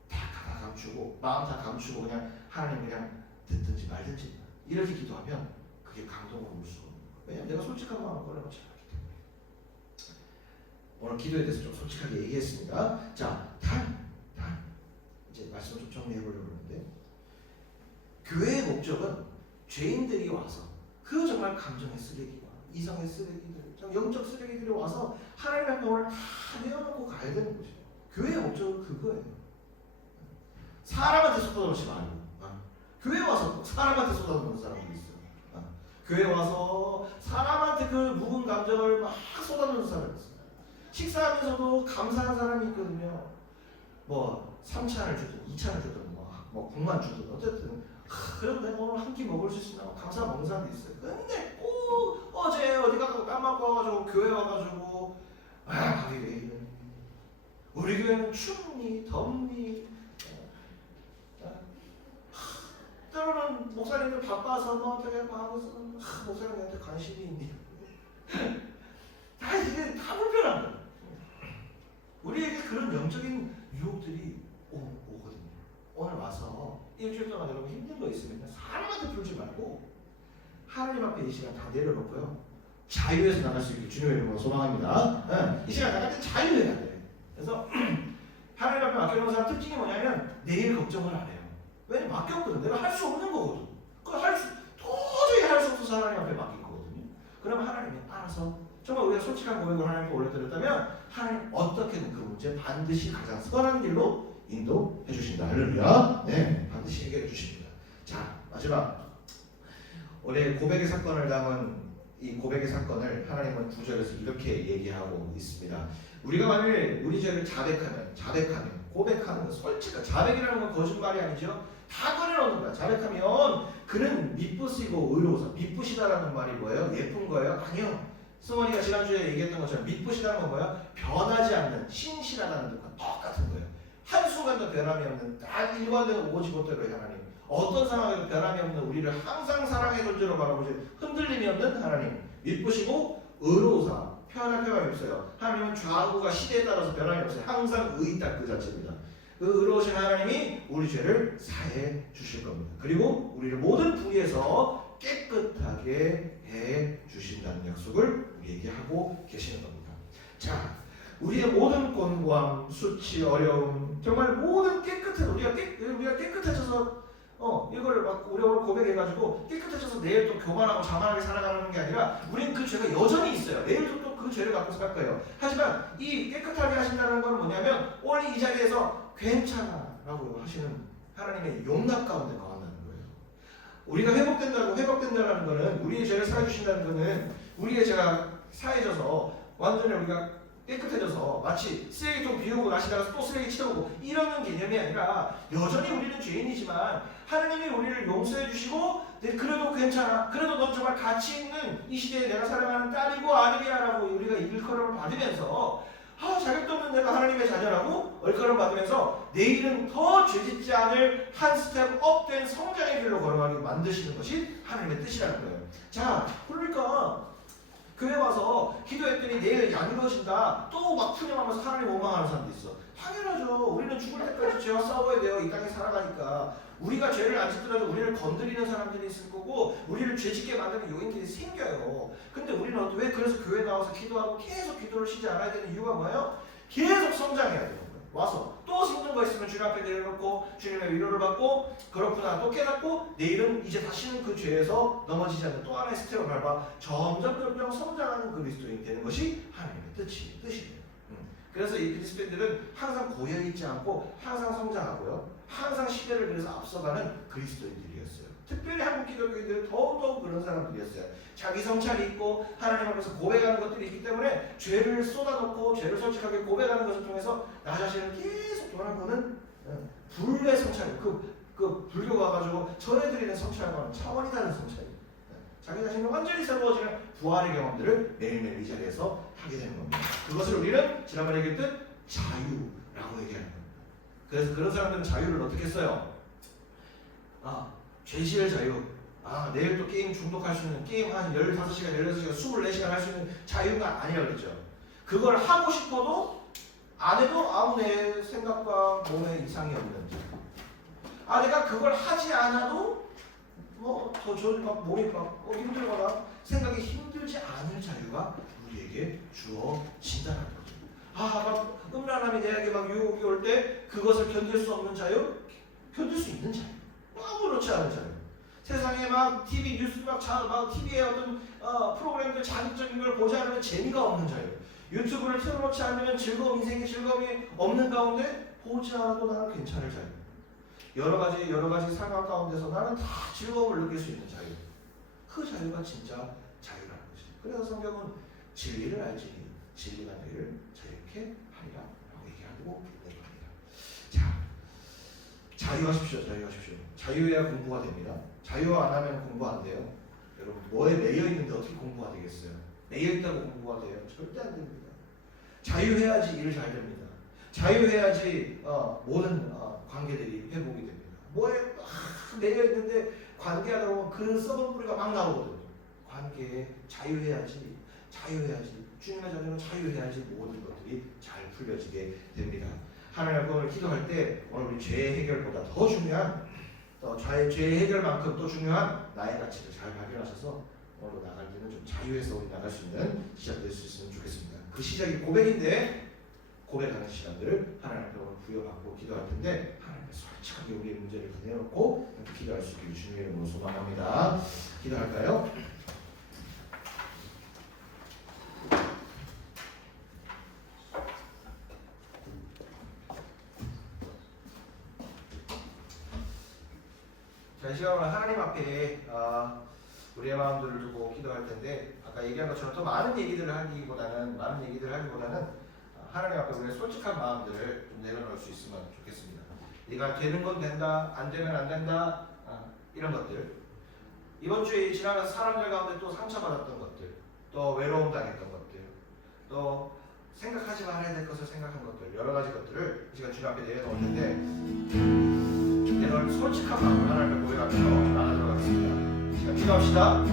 다 감추고 마음 다 감추고 그냥 하나님 그냥 듣든지 말든지 이렇게 기도하면 그게 감동으로 올 수가 없는 거예요. 왜냐하면 내가 솔직한 마음을 꺼내놓지 않기 때문에. 오늘 기도에 대해서 좀 솔직하게 얘기했습니다. 자, 단 이제 말씀을 좀 정리해 보려고 하는데 교회의 목적은 죄인들이 와서 그 정말 감정의 쓰레기와 이성의 쓰레기들, 좀 영적 쓰레기들이 와서 하나님의 마음을 다 내어놓고 가야 되는 거죠. 교회의 목적은 그거예요. 사람한테 쏟아놓지 말고 교회 와서 사람한테 쏟아놓는 사람들이 있어요. 교회 와서 사람한테 그 묵은 감정을 막 쏟아놓는 사람이 있어요. 식사하면서도 감사한 사람이 있거든요. 뭐 3찬을 주든 2찬을 주든 뭐 국만 주든 어쨌든 그래도 내가 오늘 한 끼 먹을 수 있으면 감사 먹는 사람도 있어요. 근데 꼭 어제 어디 가서 땀 맞고 와가지고 교회 와가지고 밥이 왜 이러니 우리 교회는 춥니 덥니 때로는 목사님들 바빠서 뭐 어떻게 하고서 목사님한테 관심이 있니 다 이게 다 불편한 거예요. 우리에게 그런 영적인 유혹들이 오거든요. 오늘 와서 일주일 동안 여러분 힘든 거 있으면 사람한테 풀지 말고 하나님 앞에 이 시간 다 내려놓고요. 자유에서 나갈 수 있게 주님의 이름으로 소망합니다. 이 시간 나갈 때 자유해야 돼. 그래서 하나님 앞에 맡겨놓은 사람 특징이 뭐냐면 내일 걱정을 안 해요. 왜냐면 맡겼거든. 내가 할 수 없는 거거든. 그걸 도저히 할 수 없어서 하나님 앞에 맡긴 거거든요. 그럼 하나님이 알아서 정말 우리가 솔직한 고백을 하나님께 올려드렸다면 하나님 어떻게든 그 문제 반드시 가장 선한 길로 인도해 주신다. 할렐루야. 네, 반드시 해결해 주십니다. 자, 마지막 우리의 고백의 사건을 담은 이 고백의 사건을 하나님은 9절에서 이렇게 얘기하고 있습니다. 우리가 만일 우리 죄를 자백하면 고백하는 솔직한 자백이라는 건 거짓말이 아니죠. 다 꺼내놓는 거야. 자백하면 그는 미쁘시고 의로우사. 미쁘시다라는 말이 뭐예요? 예쁜 거예요? 아니요. 승원이가 지난주에 얘기했던 것처럼 미쁘시다는 건 뭐예요? 변하지 않는 신실하다는 것과 똑같은 거예요. 한순간도 변함이 없는 딱 일관되고 오직것대로의 하나님. 어떤 상황에도 변함이 없는 우리를 항상 사랑의 존재로 바라보시는 흔들림이 없는 하나님. 미쁘시고 의로우사. 표현할 필요가 없어요. 하나님은 좌우가 시대에 따라서 변함이 없어요. 항상 의딱 그 자체입니다. 그 의로우신 하나님이 우리 죄를 사해 주실 겁니다. 그리고 우리를 모든 불의에서 깨끗하게 해 주신다는 약속을 우리에게 하고 계시는 겁니다. 자, 우리의 모든 곤고함, 수치, 어려움, 정말 모든 깨끗한 우리가 깨끗해져서 이걸 막 우리 오늘 고백해가지고 깨끗해져서 내일 또 교만하고 자만하게 살아가는 게 아니라 우리는 그 죄가 여전히 있어요. 내일도 또 그 죄를 갖고 살 거예요. 하지만 이 깨끗하게 하신다는 건 뭐냐면 오늘 이 자리에서 괜찮아라고 하시는 하나님의 용납 가운데 거한다는 거예요. 우리가 회복된다는 거는 우리의 죄를 사해 주신다는 거는 우리의 죄가 사해져서 완전히 우리가 깨끗해져서 마치 쓰레기통 비우고 나시다가 또 쓰레기 치우고 이러는 개념이 아니라 여전히 우리는 죄인이지만 하나님이 우리를 용서해 주시고 그래도 괜찮아. 그래도 넌 정말 가치 있는 이 시대에 내가 사랑하는 딸이고 아들이야 라고 우리가 일컬음을 받으면서 자격도 없는 내가 하나님의 자녀라고 일컬음 받으면서 내일은 더 죄짓지 않을 한 스텝 업된 성장의 길로 걸어가게 만드시는 것이 하나님의 뜻이라는 거예요. 자, 그러니까 교회 와서 기도했더니 내일 안 이루어진다. 또 막 푸념하면서 하나님 원망하는 사람도 있어. 당연하죠. 우리는 죽을 때까지 죄와 싸워야 돼요. 이 땅에 살아가니까. 우리가 죄를 안 짓더라도 우리를 건드리는 사람들이 있을 거고 우리를 죄짓게 만드는 요인들이 생겨요. 근데 우리는 왜 그래서 교회 나와서 기도하고 계속 기도를 쉬지 않아야 되는 이유가 뭐예요? 계속 성장해야 되는 거예요. 와서 또 힘든 거 있으면 주님 앞에 내려놓고 주님의 위로를 받고 그렇구나 또 깨닫고 내일은 이제 다시는 그 죄에서 넘어지지 않는 또 하나의 스텝을 밟아 점점 성장하는 그리스도인이 되는 것이 하나님의 뜻이에요. 그래서 이 그리스도인들은 항상 고여있지 않고 항상 성장하고요. 항상 시대를 그래서 앞서가는 그리스도인들이었어요. 특별히 한국 기독교인들은 더욱더욱 그런 사람들이었어요. 자기 성찰이 있고 하나님 앞에서 고백하는 것들이 있기 때문에 죄를 쏟아놓고 죄를 솔직하게 고백하는 것을 통해서 나 자신을 계속 돌아보는 불의 성찰, 그 불교가 가지고 전해드리는 성찰과는 차원이 다른 성찰이에요. 자기 자신이 완전히 새로워지는 부활의 경험들을 매일매일 이 자리에서 하게 되는 겁니다. 그것을 우리는 지난번에 얘기했듯 자유라고 얘기하는 겁니다. 그래서 그런 사람들은 자유를 어떻게 써요? 죄시의 자유. 내일 또 게임 중독할 수 있는 게임 한 15시간, 16시간, 24시간 할 수 있는 자유가 아니라 그랬죠. 그걸 하고 싶어도 안 해도 내 생각과 몸에 이상이 없는 자유. 내가 그걸 하지 않아도 막 몸이 막 힘들거나 생각이 힘들지 않을 자유가 우리에게 주어진다는 거죠. 막 음란함이 내게 막 유혹이 올 때 그것을 견딜 수 없는 자유, 견딜 수 있는 자유, 아무렇지 않은 자유. 세상에 막 TV 뉴스 막 TV에 어떤 프로그램들 자극적인 걸 보지 않으면 재미가 없는 자유. 유튜브를 틀어놓지 않으면 인생의 즐거움이 없는 가운데 보지 않아도 나는 괜찮을 자유. 여러 가지 상황 가운데서 나는 다 즐거움을 느낄 수 있는 자유. 그 자유가 진짜 자유라는 것이죠. 그래서 성경은 진리를 알지니 진리가 너희를 자유케 하리라 라고 얘기하고 있는 겁니다. 자유하십시오. 자유해야 공부가 됩니다. 자유 안 하면 공부 안 돼요. 여러분 뭐에 매여 있는데 어떻게 공부가 되겠어요? 매여 있다고 공부가 돼요? 절대 안 됩니다. 자유해야지 일 잘 됩니다. 자유해야지 모든 관계들이 회복이 됩니다. 뭐에 매여 있는데 관계하다 보면 그 썩은 뿌리가 막 나오거든요. 관계에 자유해야지 주님의 자녀는 자유해야지 모든 것들이 잘 풀려지게 됩니다. 하나님 앞에 오늘 기도할 때 오늘 우리 죄 해결보다 더 중요한 죄 해결만큼 또 중요한 나의 가치를 잘 발견하셔서 오늘 나갈 때는 좀 자유해서 우리 나갈 수 있는 시작 될 수 있으면 좋겠습니다. 그 시작이 고백인데 고백하는 시간들을 하나님 앞에 오늘 부여받고 기도할 텐데 하나님 앞에 솔직하게 우리의 문제를 내놓고 기도할 수 있기를 주님의 이름으로 소망합니다. 기도할까요? 이 시간은 하나님 앞에 우리의 마음들을 두고 기도할 텐데 아까 얘기한 것처럼 또 많은 얘기들을 하기보다는 하나님 앞에 우리의 솔직한 마음들을 좀 내려놓을 수 있으면 좋겠습니다. 네가 되는 건 된다, 안 되면 안 된다, 이런 것들. 이번 주에 지나가서 사람들 가운데 또 상처받았던 것들, 또 외로움 당했던 것들, 또 생각하지 말아야 될 것을 생각한 것들, 여러 가지 것들을 제가 주님 앞에 내려놓았는데 내가 솔직한 마음을 하나님께 고백하면서 나가도록 하겠습니다. 자, 기도합시다.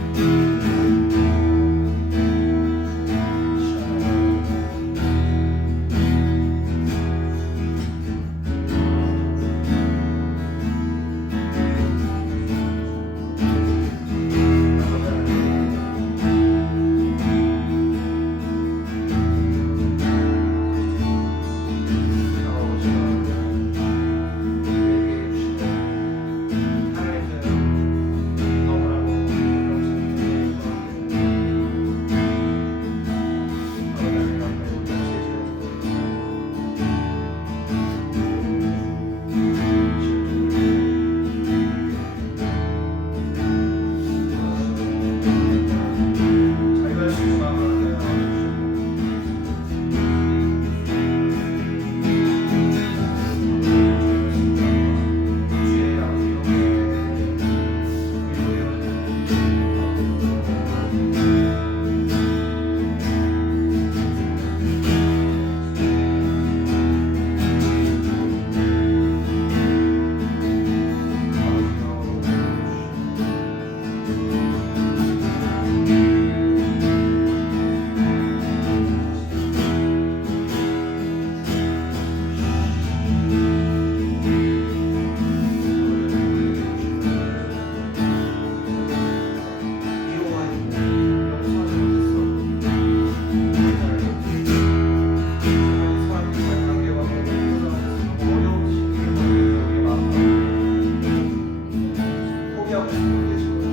포기하고 싶은 분 계시고요.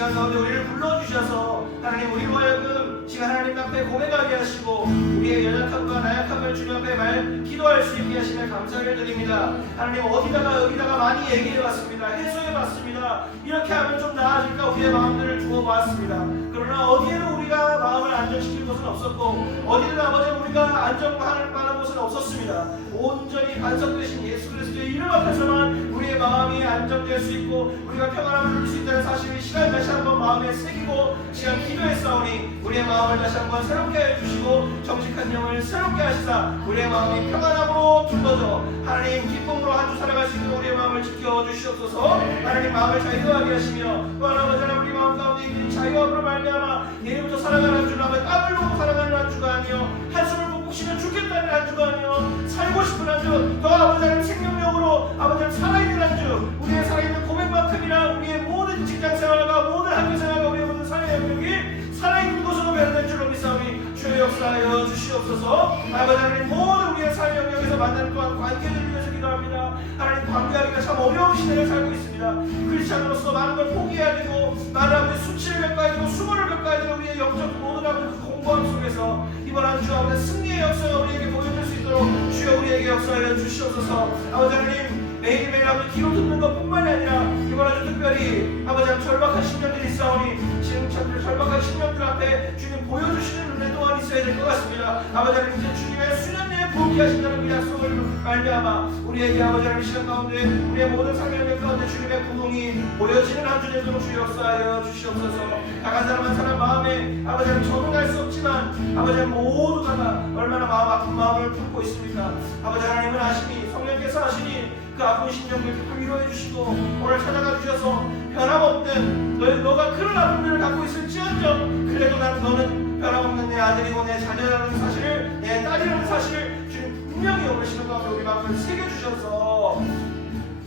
시간 가운데 우리를 불러주셔서 하나님 우리로 하여금 시간 하나님 앞에 고백하게 하시고 우리의 연약함과 나약함을 주님 앞에 기도할 수 있게 하시며 감사를 드립니다. 하나님 어디다가 여기다가 많이 얘기해봤습니다. 해소해봤습니다. 이렇게 하면 좀 나아질까 우리의 마음들을 두어 보았습니다. 그러나 어디에는 우리가 마음을 안정시킬 곳은 없었고 어디든 아버지 우리가 안정할 만한 곳은 없었습니다. 온전히 반석되신 예수 그리스도의 이름 앞에서만 우리의 마음이 안정될 수 있고 우리가 평안함을 누릴 수 있다는 사실을 시간 다시 한번 마음에 새기고 시간 기도에 싸우니 우리의 마음을 다시 한번 새롭게 해주시고 정직한 영을 새롭게 하시사 우리의 마음이 평안함으로 둘러져 하나님 기쁨으로 한 주 살아갈 수 있는 우리의 마음을 지켜주시옵소서. 하나님 마음을 자유하게 하시며 또 아버지 하나님 우리 마음 가운데 있는 자유함으로 말미암아 내일부터 살아가는 한 주는 땀을 보고 살아가는 한 주가 아니요 한숨을 푹푹 쉬면 죽겠다는 한 주가 아니요 살고 싶은 한 주 더 아버지 하나님 생명력으로 아버지 하나님 살아있는 한 주 우리의 살아있는 고백만큼이나 우리의 모든 직장생활과 모든 학교생활과 우리의 모든 삶의 영역이 살아있는 것으로 변화될 줄로 믿사오니 주의 역사하여 주시옵소서. 아버지 하나님 모든 우리의 삶의 영역에서 만나는 또한 관계를 위해서 기도합니다. 하나님 관계하기가 참 어려운 시대를 살고 있습니다. 크리스찬으로서 많은 걸 포기해야 되고 많은 아버지 수치를 겪어야 되고 수고를 겪어야 되고 우리의 영적 모든 아버지 그 공부함 속에서 이번 한 주 아버지 승리의 역사가 우리에게 보여줄 수 있도록 주여 우리에게 역사하여 주시옵소서. 아버지 하나님 매일매일 아버지 기도 듣는 것뿐만이 아니라 이번 한 주 특별히 아버지 하나님 절박한 신령들이 있사오니 지금 절박한 신령들 앞에 주님 보여주시는 은혜 또한 있어야 될 것 같습니다. 아버지 하나님 이제 주님의 수년내에 부흥케 하신다는 그 약속을 말미암아 우리에게 아버지 하나님 시간 가운데 우리의 모든 삶의 영역 가운데 주님의 부흥이 보여지는 한 주 되도록 주여 역사하여 주시옵소서. 강한 사람 한 사람 마음에 아버지 하나님 적응할 수 없지만 아버지 하나님 모두가 얼마나 마음 아픈 마음을 품고 있습니까? 아버지 하나님은 아시니 성령께서 아시니 그 아픈 심령을 위로해 주시고 오늘 찾아가 주셔서 변함없는 너가 그런 아픔들을 갖고 있을지언정 그래도 너는 변함없는 내 아들이고 내 자녀라는 사실을 내 딸이라는 사실을 주님 분명히 오늘 시간 가운데 우리 마음을 새겨주셔서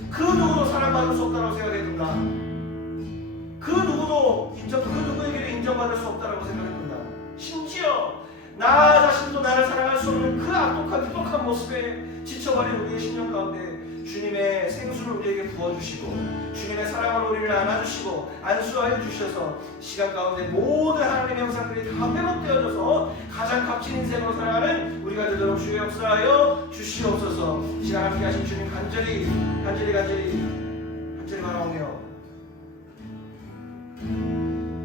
그 누구도 사랑받을 수 없다고 생각했습니다. 그 누구에게도 인정받을 수 없다고 생각했습니다. 심지어 나 자신도 나를 사랑할 수 없는 그 악독한 모습에 지쳐버린 우리의 심령 가운데 주님의 생수를 우리에게 부어주시고 주님의 사랑으로 우리를 안아주시고 안수하여 주셔서 시간 가운데 모든 하나님의 형상들이 다 회복되어져서 가장 값진 인생으로 살아가는 우리가 되도록 주의 역사하여 주시옵소서. 시간 함께 하신 주님 간절히 바라오며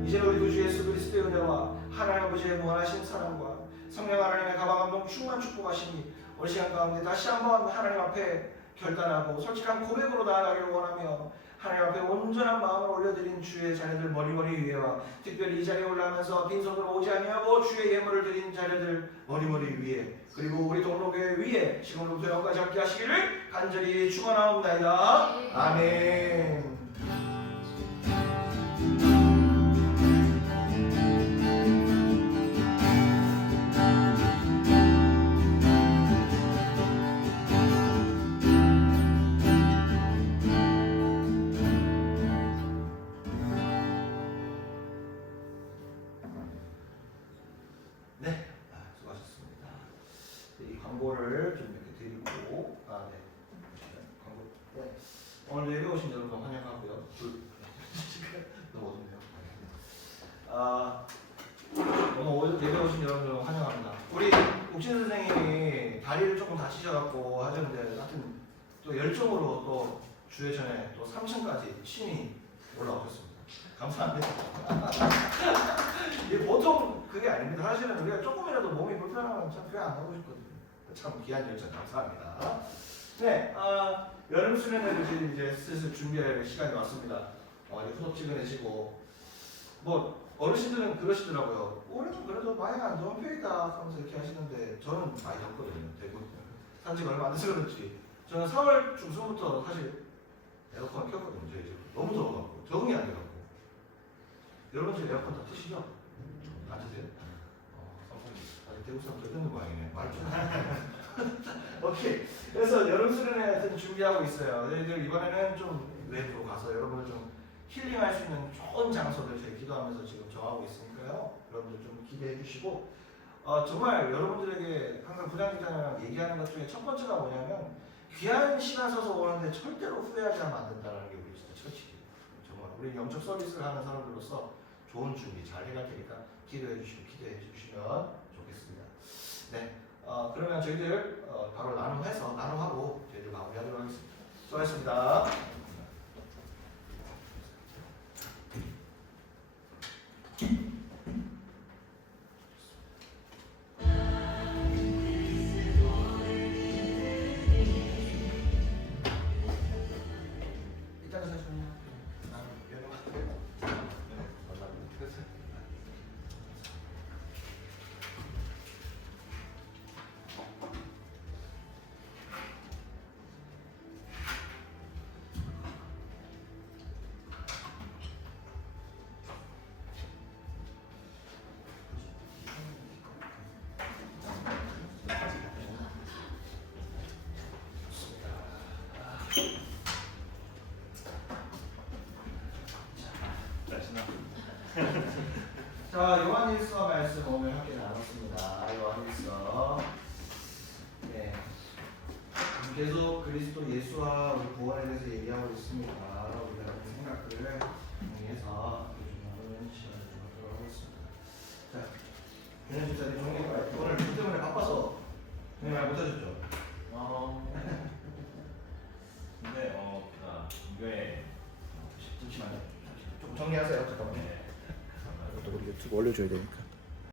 이제 우리 구주 예수 그리스도의 은혜와 하나님 아버지의 무한하신 사랑과 성령 하나님의 가방감동 충만 축복하시니 오늘 시간 가운데 다시 한번 하나님 앞에 결단하고 솔직한 고백으로 나아가기를 원하며 하나님 앞에 온전한 마음을 올려드린 주의 자녀들 머리머리 위에와 특별히 이 자리에 올라가면서 빈손으로 오지 아니하고 주의 예물을 드린 자녀들 머리머리 위에 그리고 우리 동로교회 위에 지금부터 영까지 함께 하시기를 간절히 축원하옵나이다. 아멘. 광고를 좀 이렇게 드리고 오늘 예배 오신 여러분 환영하고요. 너무 어둡네요. 오늘 예배 오신 여러분 환영합니다. 우리 옥신 선생님이 다리를 조금 다치셔갖고 하셨는데 하여튼 또 열정으로 또 주회 전에 또 3층까지 친히 올라오셨습니다. 감사합니다. 이게 보통 그게 아닙니다. 사실은 우리가 조금이라도 몸이 불편하면 참 교회 안 가고 싶거든요. 참 귀한 열정 감사합니다. 네, 여름 수련회를 이제 슬슬 준비할 시간이 왔습니다. 이제 후덥지근해지고 뭐 어르신들은 그러시더라고요. 올해는 그래도 많이 안 좋은 편이다 하면서 이렇게 하시는데 저는 많이 덥거든요. 대구 산지가 얼마 안 돼서 그렇지. 저는 4월 중순부터 사실 에어컨 켰거든요. 저희 집 너무 더워갖고 적응이 안 돼갖고. 여러분 집 에어컨 다 트시죠? 안 트세요? 아직 대구 사람 듣는 모양이네. 말 좀. 오케이. 그래서 여름 수련회 하여튼 준비하고 있어요. 저희들 이번에는 좀 외부로 가서 여러분을 좀 힐링할 수 있는 좋은 장소들 저희 기도하면서 지금 정하고 있으니까요. 여러분들 좀 기대해 주시고 정말 여러분들에게 항상 부장기자랑 얘기하는 것 중에 첫 번째가 뭐냐면 귀한 시간 써서 오는데 절대로 후회하지 않으면 안 된다는 게 우리 진짜 첫이에요. 정말 우리 영적 서비스를 하는 사람들로서 좋은 준비 잘 해갈 테니까 기대해 주시면 좋겠습니다. 네. 그러면 저희들 바로 나눔하고 저희들 마무리하도록 하겠습니다. 수고하셨습니다. 이따가 사시면 자, 요한일서 말씀 오늘 함께 나눴습니다. 요한일서. 네. 계속 그리스도 예수와 우리 구원에 대해서 얘기하고 있습니다. 우리가 그 생각들을 정리해서 나누는 시간을 좀 갖도록 하겠습니다. 자, 윤현 집사님 정리 오늘 일 때문에 바빠서 정리 말 못하셨죠? 근데 이거에 잠시만요. 조금 정리하세요. 잠깐만요. 네. 이것도 우리 유튜브 올려줘야 되니까.